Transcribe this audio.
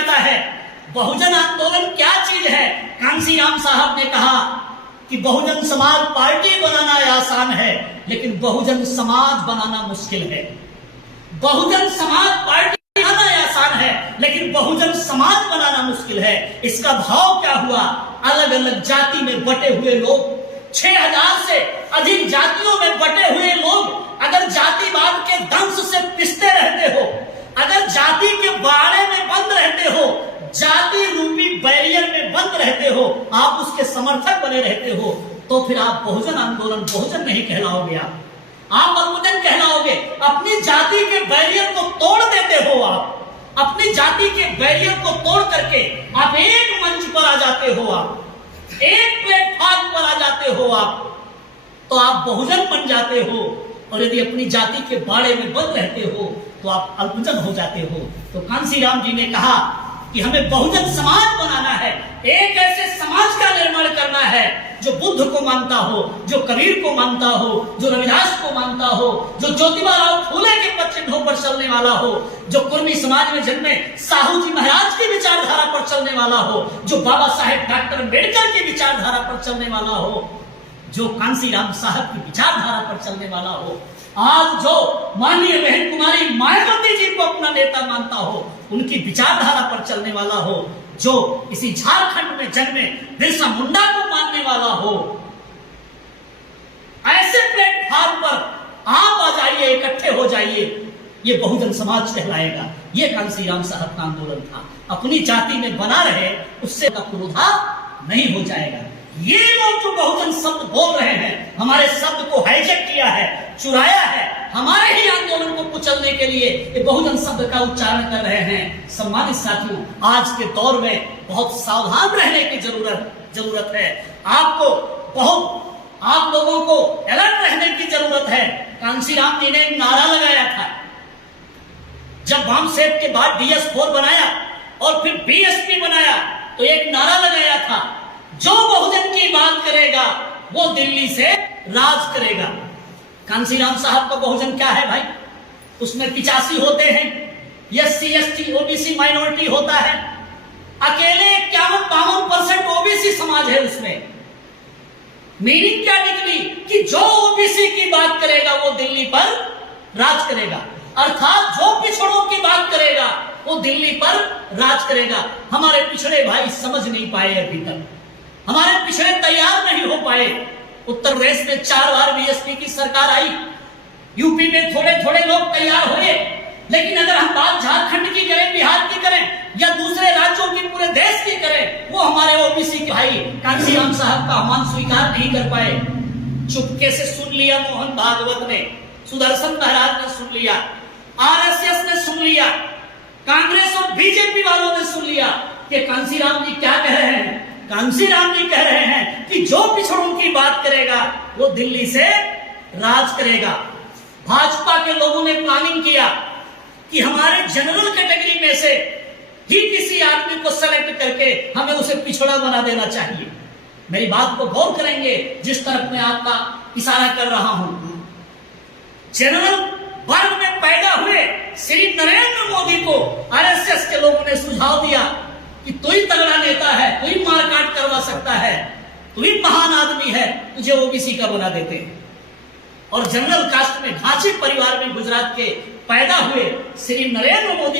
जाता है। बहुजन आंदोलन क्या चीज है? कांसीराम साहब ने कहा कि बहुजन समाज पार्टी बनाना आसान है, लेकिन बहुजन समाज बनाना मुश्किल है। बहुजन समाज पार्टी बनाना आसान है, लेकिन बहुजन समाज बनाना मुश्किल है। इसका भाव क्या हुआ? अलग अलग जाति में बटे हुए लोग, 6000 से अधिक जातियों में बटे हुए लोग अगर जातिवाद के दंश से पिसते रहते हो, अगर जाति के बाड़े में बंद रहते हो, जाति रूपी बैरियर में बंद रहते हो, आप उसके समर्थक बने रहते हो, तो फिर आप बहुजन आंदोलन बहुजन नहीं कहलाओगे। आप बहुजन कहलाओगे। अपनी जाति के बैरियर को तोड़ देते हो। आप अपनी जाति के बैरियर को तोड़ करके आप एक मंच पर आ जाते हो, आप एक प्लेटफॉर्म पर आ जाते हो, आप तो आप बहुजन बन जाते हो। और यदि अपनी जाति के बाड़े में बंद रहते हो तो आप अल्पजन हो जाते हो। तो कांसीराम जी ने कहा कि हमें बहुजन समाज बनाना है, एक ऐसे समाज का निर्माण करना है जो बुद्ध को मानता हो, जो कबीर को मानता हो, जो रविदास को मानता हो, जो ज्योतिबा राव फूले के पच्चिन्हों पर चलने वाला हो, जो कुर्मी समाज में जन्मे साहू जी महाराज की विचारधारा पर चलने वाला हो, जो बाबा साहेब डॉक्टर अम्बेडकर की विचारधारा पर चलने वाला हो, जो कांसीराम साहब की विचारधारा पर चलने वाला हो। आज जो माननीय बहन कुमारी मायावती जी को अपना नेता मानता हो, उनकी विचारधारा पर चलने वाला हो, जो इसी झारखंड में जन्मे बिरसा मुंडा को मानने वाला हो, ऐसे प्लेटफॉर्म पर आप आ जाइए, इकट्ठे हो जाइए, ये बहुजन समाज कहलाएगा। ये कांसीराम साहब का आंदोलन था। अपनी जाति में बना रहे, उससे का क्रोधा नहीं हो जाएगा। ये लोग जो बहुजन शब्द बोल रहे हैं, हमारे शब्द को हाईजैक किया है, चुराया है, हमारे ही आंदोलन को कुचलने के लिए ये बहुजन शब्द का उच्चारण कर रहे हैं। सम्मानित साथियों, आज के दौर में बहुत सावधान रहने की जरूरत है। आप लोगों को अलर्ट रहने की जरूरत है। कांसीराम जी ने एक नारा लगाया था, जब बामसेब के बाद DS4 बनाया और फिर BSP बनाया, तो एक नारा लगाया था, जो बहुजन की बात करेगा वो दिल्ली से राज करेगा। कांसीराम साहब का बहुजन क्या है भाई? उसमें 85 होते हैं, SC ST OBC माइनॉरिटी होता है, अकेले 51-52% OBC समाज है उसमें। मीनिंग क्या निकली कि जो OBC की बात करेगा वो दिल्ली पर राज करेगा, अर्थात जो पिछड़ों की बात करेगा वो दिल्ली पर राज करेगा। हमारे पिछड़े भाई समझ नहीं पाए अभी तक, हमारे पिछड़े तैयार नहीं हो पाए। उत्तर प्रदेश में 4 बार BSP की सरकार आई, यूपी में थोड़े थोड़े लोग तैयार हुए, लेकिन अगर हम बात झारखंड की करें, बिहार की करें या दूसरे राज्यों की, पूरे देश की करें, वो हमारे OBC के भाई कांसीराम साहब का आह्वान स्वीकार नहीं कर पाए। चुपके से सुन लिया मोहन भागवत ने, सुदर्शन महाराज ने सुन लिया, RSS ने सुन लिया, कांग्रेस और BJP वालों ने सुन लिया कि कांसीराम जी क्या कह रहे हैं। कांसीराम जी कह रहे हैं कि जो पिछड़ों की बात करेगा वो दिल्ली से राज करेगा। भाजपा के लोगों ने प्लानिंग किया कि हमारे जनरल कैटेगरी में से ही किसी आदमी को सेलेक्ट करके हमें उसे पिछड़ा बना देना चाहिए। मेरी बात को गौर करेंगे जिस तरफ मैं आपका इशारा कर रहा हूं। जनरल वर्ग में पैदा हुए श्री नरेंद्र मोदी को RSS के लोगों ने सुझाव दिया कि तू ही तगड़ा नेता है, तू ही मारकाट करवा सकता है, तू ही महान आदमी है, तुझे OBC का बना देते हैं। और जनरल कास्ट में घासी परिवार में गुजरात के पैदा हुए श्री नरेंद्र मोदी